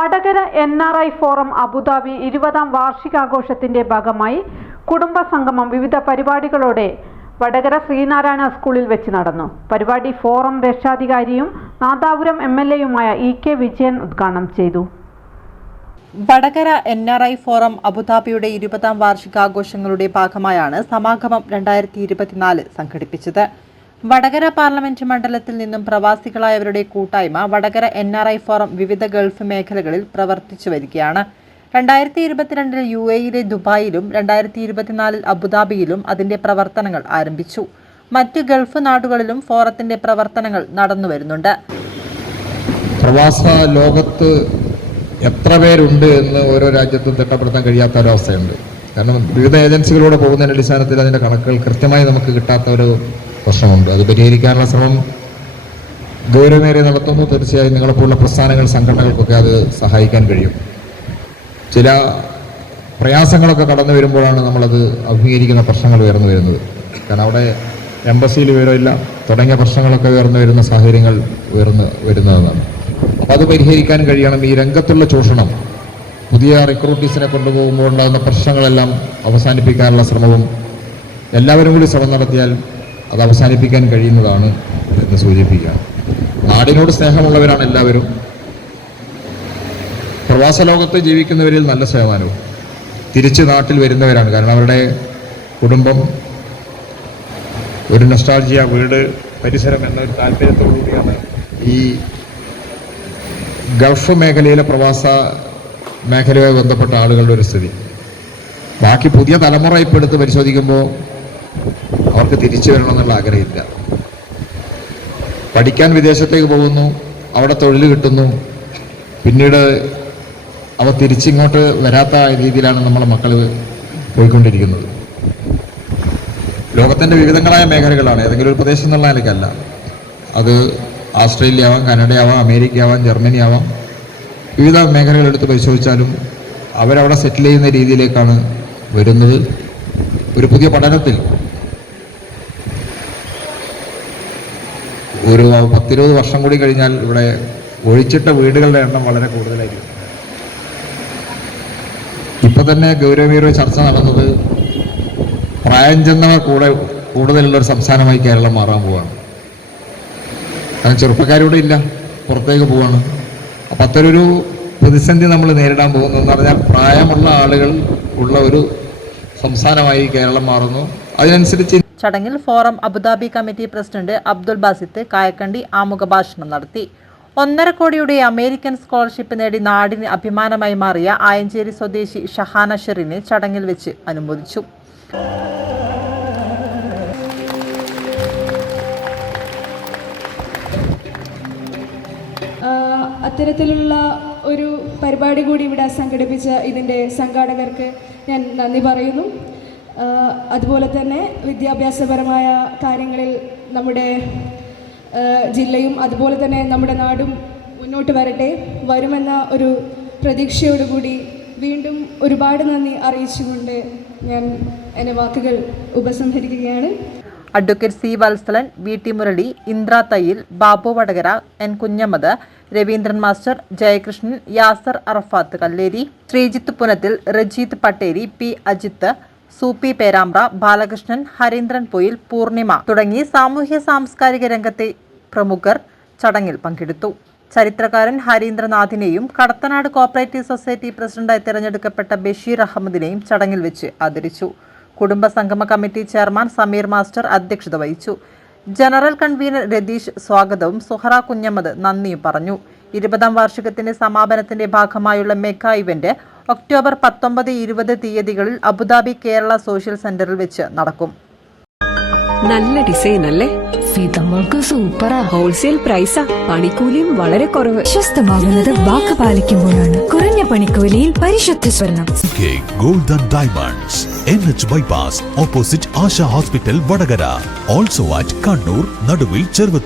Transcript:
Vadakara N R I forum Abu Dhabi ഇരുപതാം വാർഷികാഘോഷത്തിന്റെ ഭാഗമായി കുടുംബ സംഗമം വിവിധ പരിപാടികളോടെ വടകര ശ്രീനാരായണ സ്കൂളിൽ വെച്ച് നടന്നു. പരിപാടി ഫോറം രക്ഷാധികാരിയും നാദാപുരം എം എൽ എയുമായ ഇ കെ വിജയൻ ഉദ്ഘാടനം ചെയ്തു. Vadakara N R I forum അബുദാബിയുടെ ഇരുപതാം വാർഷികാഘോഷങ്ങളുടെ ഭാഗമായാണ് സമാഗമം രണ്ടായിരത്തി സംഘടിപ്പിച്ചത്. വടകര പാർലമെന്റ് മണ്ഡലത്തിൽ നിന്നും പ്രവാസികളായവരുടെ കൂട്ടായ്മ Vadakara N R I forum വിവിധ ഗൾഫ് മേഖലകളിൽ പ്രവർത്തിച്ചു വരികയാണ്. രണ്ടായിരത്തി ഇരുപത്തിരണ്ടിൽ യു എയിലെ ദുബായിലും രണ്ടായിരത്തി ഇരുപത്തിനാലിൽ അബുദാബിയിലും അതിന്റെ പ്രവർത്തനങ്ങൾ ആരംഭിച്ചു. മറ്റ് ഗൾഫ് നാടുകളിലും ഫോറത്തിന്റെ പ്രവർത്തനങ്ങൾ നടന്നുവരുന്നുണ്ട് പ്രവാസ ലോകത്ത് എത്ര പേരുണ്ട് എന്ന് ഓരോ രാജ്യത്തും തിട്ടപ്പെടുത്താൻ കഴിയാത്ത ഒരവസ്ഥയുണ്ട്. കാരണം വിവിധ ഏജൻസികളോട് പോകുന്നതിന്റെ അടിസ്ഥാനത്തിൽ അതിന്റെ കണക്കുകൾ കൃത്യമായി നമുക്ക് കിട്ടാത്ത ഒരു പ്രശ്നമുണ്ട്. അത് പരിഹരിക്കാനുള്ള ശ്രമം ഗൗരവമേറിയ നടത്തുന്നു. തീർച്ചയായും നിങ്ങളെപ്പോലുള്ള പ്രസ്ഥാനങ്ങൾ സംഘടനകൾക്കൊക്കെ അത് സഹായിക്കാൻ കഴിയും. ചില പ്രയാസങ്ങളൊക്കെ കടന്നു വരുമ്പോഴാണ് നമ്മളത് അഭിമുഖീകരിക്കുന്ന പ്രശ്നങ്ങൾ ഉയർന്നു വരുന്നത്. കാരണം അവിടെ എംബസിയിൽ വിവരമില്ല തുടങ്ങിയ പ്രശ്നങ്ങളൊക്കെ ഉയർന്നു വരുന്ന സാഹചര്യങ്ങൾ ഉയർന്നു വരുന്നതാണ്. അപ്പോൾ അത് പരിഹരിക്കാൻ കഴിയണം. ഈ രംഗത്തുള്ള ചൂഷണം പുതിയ റിക്രൂട്ടീസിനെ കൊണ്ടുപോകുമ്പോൾ ഉണ്ടാകുന്ന പ്രശ്നങ്ങളെല്ലാം അവസാനിപ്പിക്കാനുള്ള ശ്രമവും എല്ലാവരും കൂടി ശ്രമം നടത്തിയാൽ അത് അവസാനിപ്പിക്കാൻ കഴിയുന്നതാണ് എന്ന് സൂചിപ്പിക്കുക. നാടിനോട് സ്നേഹമുള്ളവരാണ് എല്ലാവരും. പ്രവാസ ലോകത്ത് ജീവിക്കുന്നവരിൽ നല്ല ശതമാനവും തിരിച്ച് നാട്ടിൽ വരുന്നവരാണ്. കാരണം അവരുടെ കുടുംബം ഒരു നൊസ്റ്റാൾജിയ വീട് പരിസരം എന്നൊരു താല്പര്യത്തോടുകൂടിയാണ് ഈ ഗൾഫ് മേഖലയിലെ പ്രവാസ മേഖലയുമായി ബന്ധപ്പെട്ട ആളുകളുടെ ഒരു സ്ഥിതി. ബാക്കി പുതിയ തലമുറ ഇപ്പോൾ എടുത്ത് പരിശോധിക്കുമ്പോൾ അവർക്ക് തിരിച്ചു വരണമെന്നുള്ള ആഗ്രഹമില്ല. പഠിക്കാൻ വിദേശത്തേക്ക് പോകുന്നു അവിടെ തൊഴിൽ കിട്ടുന്നു. പിന്നീട് അവ തിരിച്ചിങ്ങോട്ട് വരാത്ത രീതിയിലാണ് നമ്മളെ മക്കൾ പോയിക്കൊണ്ടിരിക്കുന്നത്. ലോകത്തിന്റെ വിവിധങ്ങളായ മേഖലകളാണ് ഏതെങ്കിലും ഒരു പ്രദേശം എന്നുള്ള നിലയ്ക്കല്ല. അത് ആസ്ട്രേലിയ ആവാം കാനഡ ആവാം അമേരിക്ക ആവാം ജർമ്മനി ആവാം വിവിധ മേഖലകൾ എടുത്ത് പരിശോധിച്ചാലും അവരവിടെ സെറ്റിൽ ചെയ്യുന്ന രീതിയിലേക്കാണ് വരുന്നത്. ഒരു പുതിയ പഠനത്തിൽ ഒരു പത്തിരുപത് വർഷം കൂടി കഴിഞ്ഞാൽ ഇവിടെ ഒഴിച്ചിട്ട വീടുകളുടെ എണ്ണം വളരെ കൂടുതലായിരിക്കും. ഇപ്പൊ തന്നെ ഗൗരവമേറിയ ചർച്ച നടന്നത് പ്രായം ചെന്നവർ കൂടെ കൂടുതലുള്ള ഒരു സംസ്ഥാനമായി കേരളം മാറാൻ പോവാണ്. കാരണം ചെറുപ്പക്കാരിവിടെ ഇല്ല പുറത്തേക്ക് പോവാണ്. അപ്പൊ അത്തരൊരു പ്രതിസന്ധി നമ്മൾ നേരിടാൻ പോകുന്നതെന്ന് പറഞ്ഞാൽ പ്രായമുള്ള ആളുകൾ ഉള്ള ഒരു സംസ്ഥാനമായി കേരളം മാറുന്നു. അതിനനുസരിച്ച് ചടങ്ങിൽ forum Abu Dhabi committee president Abdul Basith Kayakkandi ആമുഖ ഭാഷണം നടത്തി. ഒന്നര കോടിയുടെ അമേരിക്കൻ സ്കോളർഷിപ്പ് നേടി നാടിന് അഭിമാനമായി മാറിയ ആയഞ്ചേരി സ്വദേശി ഷഹാന ഷെറിനെ ചടങ്ങിൽ വെച്ച് അനുമോദിച്ചു. അത്തരത്തിലുള്ള ഒരു പരിപാടി കൂടി ഇവിടെ സംഘടിപ്പിച്ച ഇതിന്റെ സംഘാടകർക്ക് ഞാൻ നന്ദി പറയുന്നു. അതുപോലെ തന്നെ വിദ്യാഭ്യാസപരമായ കാര്യങ്ങളിൽ നമ്മുടെ ജില്ലയും അതുപോലെ തന്നെ നമ്മുടെ നാടും മുന്നോട്ട് വരട്ടെ. വരുമെന്ന ഒരു പ്രതീക്ഷയോടുകൂടി വീണ്ടും ഒരുപാട് നന്ദി അറിയിച്ചുകൊണ്ട് ഞാൻ എന്റെ വാക്കുകൾ ഉപസംഹരിക്കുകയാണ്. Advocate C Valsalan V T Murali Indra Thayyil Babu Vadakara N Kunhammad Raveendran master Jayakrishnan Yasar Arafat Kalleri Sreejith Punathil Rajeeth Patteri P Ajith Soopi Perambra Balakrishnan Hareendran Poyil Poornima തുടങ്ങി സാമൂഹ്യ സാംസ്കാരിക രംഗത്തെ പ്രമുഖർ ചടങ്ങിൽ പങ്കെടുത്തു. ചരിത്രകാരൻ ഹരീന്ദ്രനാഥിനെയും കടത്തനാട് കോപ്പറേറ്റീവ് സൊസൈറ്റി പ്രസിഡന്റായി തിരഞ്ഞെടുക്കപ്പെട്ട ബഷീർ അഹമ്മദിനെയും ചടങ്ങിൽ വെച്ച് ആദരിച്ചു. കുടുംബ സംഗമ കമ്മിറ്റി ചെയർമാൻ സമീർ മാസ്റ്റർ അധ്യക്ഷത വഹിച്ചു. ജനറൽ കൺവീനർ രതീഷ് സ്വാഗതവും സുഹറ കുഞ്ഞമ്മദ് നന്ദിയും പറഞ്ഞു. ഇരുപതാം വാർഷികത്തിന്റെ സമാപനത്തിന്റെ ഭാഗമായുള്ള മെഗാ ഇവന്റ് ഒക്ടോബർ പത്തൊമ്പത് ഇരുപത് തീയതികളിൽ അബുദാബി കേരള സോഷ്യൽ സെന്ററിൽ വെച്ച് നടക്കും. നല്ല ഡിസൈൻ അല്ലേ? ഫിതമ്മൾക്ക് സൂപ്പറാ ഹോൾസെയിൽ പ്രൈസാ പണിക്കൂലിയും വളരെ കുറവ്. വിശ്വസ്തമാകുന്നത് വാക്ക് പാലിക്കുമ്പോഴാണ്. കുറഞ്ഞ പണിക്കൂലിയിൽ പരിശുദ്ധ സ്വർണം. K gold diamonds N H bypass opposite Asha hospital Vadakara also at Kannur Naduvil Cheruvathur